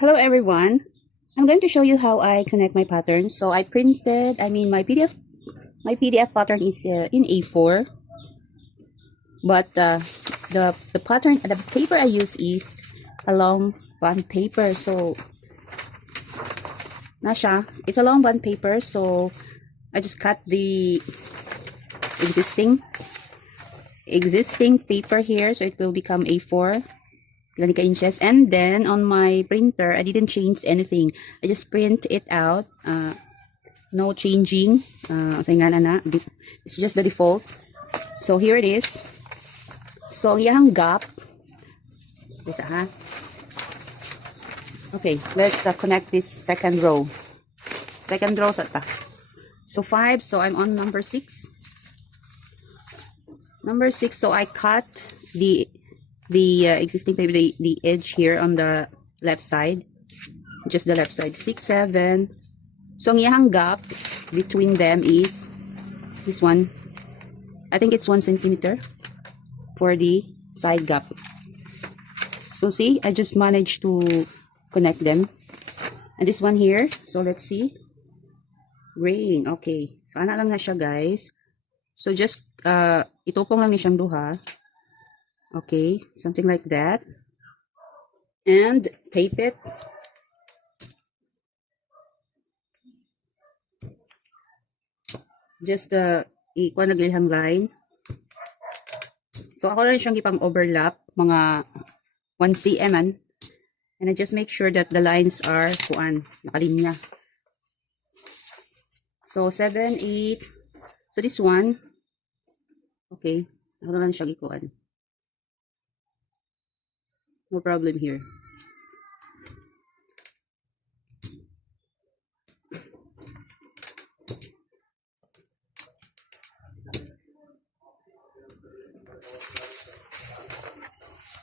Hello everyone. I'm going to show you how I connect my patterns. So I printed, my PDF pattern is in A4, but the pattern, the paper I use is a long bond paper. So it's a long bond paper. So I just cut the existing paper here, so it will become A4. Inches, and then on my printer I didn't change anything. I just print it out, no changing. It's just the default. So here it is. So yung gap this okay, let's connect this second row sa ta. So 5, so I'm on number 6. So I cut the existing paper, the edge here on the left side, just the left side. 6, 7. So ang gap between them is this one. I think it's 1 centimeter for the side gap. So see, I just managed to connect them. And this one here, so let's see. Grain, okay. So ana lang na siya, guys. So just itupong lang ni siyang duha. Okay, something like that. And tape it. Just ikuha na gilihang line. So ako lang siyang ipang overlap, mga 1 cm man. And I just make sure that the lines are nakalinya. So 7, 8. So this one, okay, ako lang siyang ikuan. No problem here.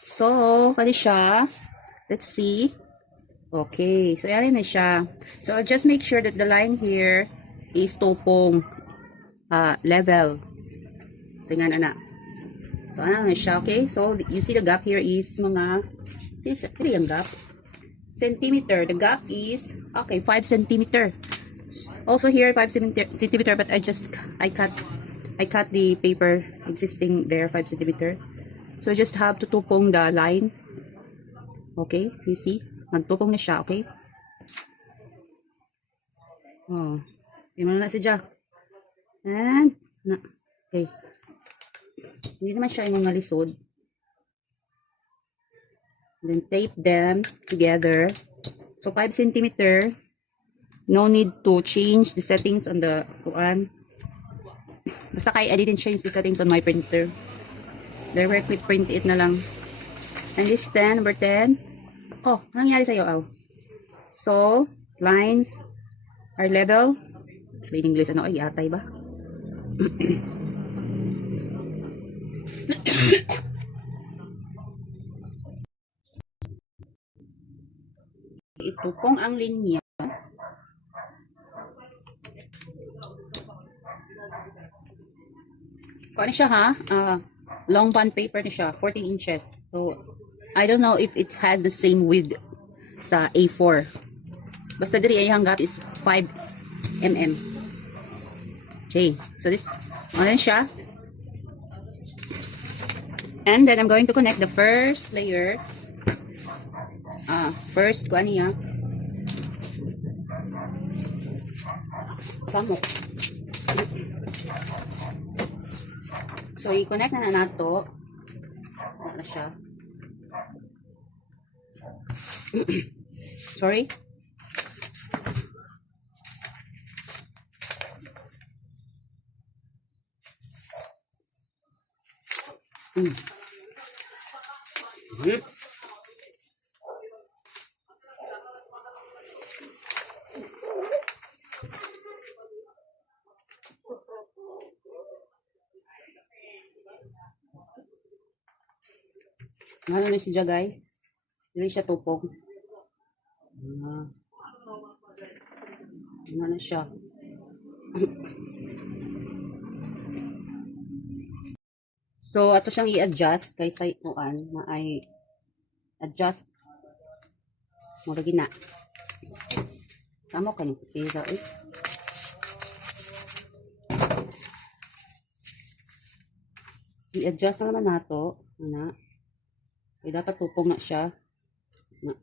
So, kani siya. Let's see. Okay, so yan na siya. So, I'll just make sure that the line here is topong level. So, yan na. So, ano na siya, okay? So, you see the gap here is mga, hindi yung gap. Centimeter. The gap is, okay, 5 centimeter. Also here, 5 centimeter, but I cut the paper existing there, 5 centimeter. So, just have to tupong the line. Okay, you see? Nagtupong na siya, okay? Oh, yun na siya. And, okay. Hindi naman siya yung mga lisod. Then, tape them together. So, 5 centimeter. No need to change the settings on the kuan. Basta kaya I didn't change the settings on my printer. Directly print it na lang. And this 10, number 10. Oh, anong nangyari sa'yo, Al? So, lines are level. So, in English, ano? Ay, atay ba? Itupong ang linya. Ano siya, ha? Long bond paper na siya, 14 inches. So, I don't know if it has the same width sa A4. Basta diri ay gap is 5 mm. Okay, so this, ano siya? And then I'm going to connect the first layer. First, kuan niya. Samok. So, i-connect na nato. Ano siya? Sorry. Ano na siya, guys? Dili siya tupong. Ano na siya? So, ato siyang i-adjust kay sa kuan na ay adjust Mo lagi na. Tama ka ng pera eh. I-adjust na naman nato. Ana. Okay, dapat tupong na siya. Na.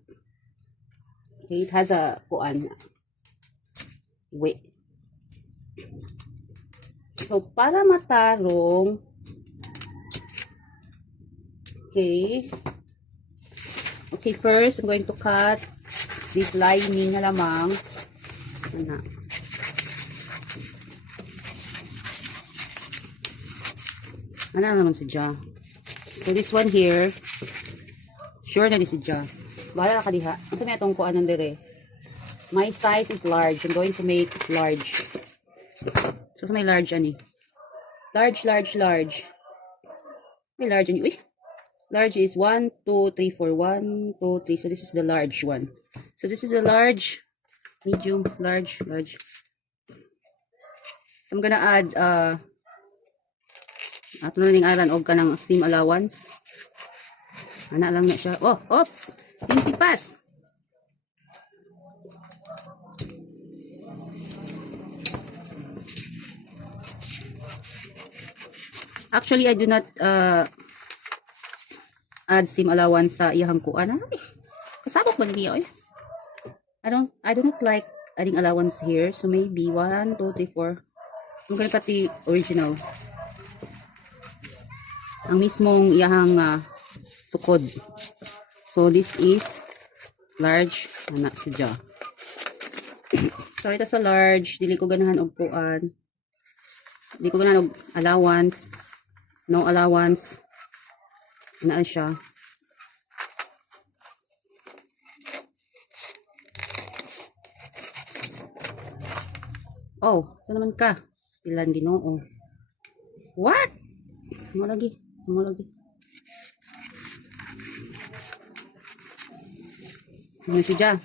Okay, it has a kuan. Wait. So, para matarong, okay. Okay, first, I'm going to cut this lining na lamang. Ano. Ano naman si Ja? So, this one here, sure na ni si Ja. Bahala ka diha. Ang sabi itong kuan ng dire. My size is large. I'm going to make large. So, may large ani. Large. May large ani. Uy! Large is 1, 2, 3, 4. 1, 2, 3. So, this is the large one. So, this is the large, medium, large. So, I'm gonna add, ato na ning aran og kanang steam allowance. Ana lang na siya. Oh, oops! Hindi pas! Actually, I do not add steam allowance sa iyahang kuan. Kasabot man niya oy. I do not like adding allowance here. So maybe 1, 2, 3, 4. I'm gonna cut the original. Ang mismong iyahang sukod. So this is large. Anak si Ja. So ito sa large. Dili ko ganahan og kuan. Dili ko ganahan og allowance. No allowance. Ano siya? Oh, saan naman ka? Stilan Ginoo. What? Mo lagi. Ano si Ja?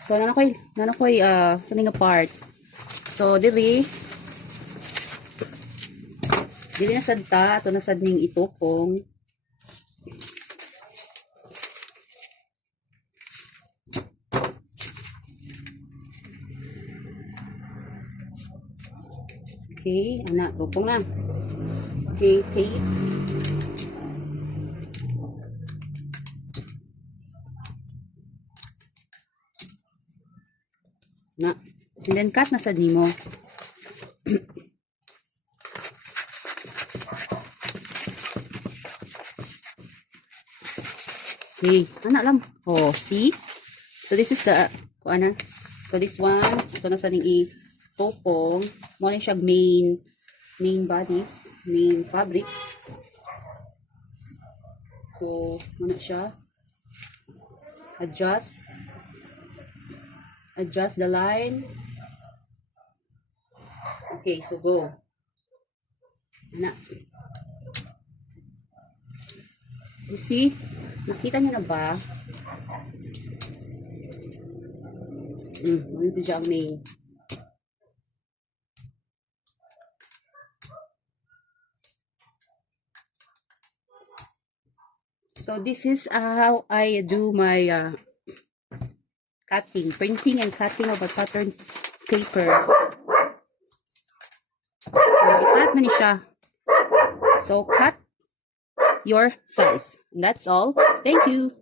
So nanakoy sa ning part. So diri na sadta, ato na sad ning itupong. Okay, anak, tupong na. Okay, tape. Na. And then cut na sad nimo. Okay, anak lang. Oh, see? So this is the kuana. So this one, ito na sa ning itupong. Mo na siya main bodies, main fabric. So, muna siya. Adjust the line. Okay, so go. Anak. You see? Nakita niyo na ba? Ano si Jack May? So this is how I do my printing and cutting of a pattern paper. So i-cut na ni siya. So cut your size. That's all. Thank you.